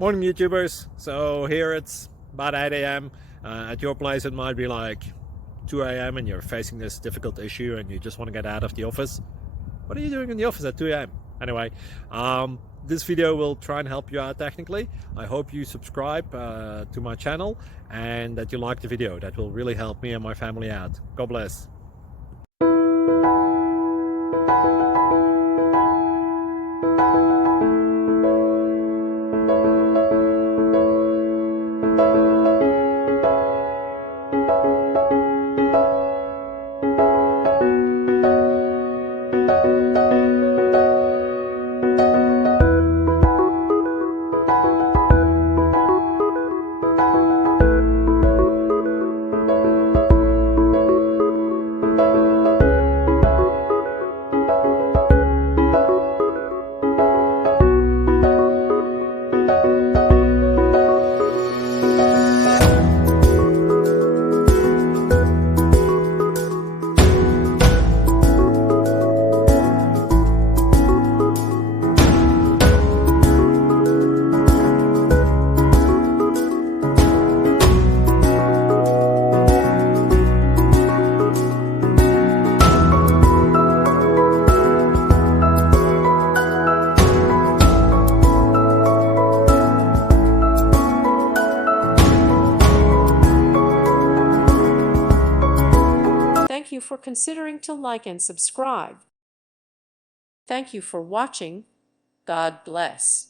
Morning YouTubers. So here it's about 8 a.m. At your place it might be like 2 a.m. and you're facing this difficult issue and you just want to get out of the office. What are you doing in the office at 2 a.m.? Anyway, this video will try and help you out technically. I hope you subscribe to my channel and that you like the video. That will really help me and my family out. God bless. Thank you for considering to like and subscribe. Thank you for watching. God bless.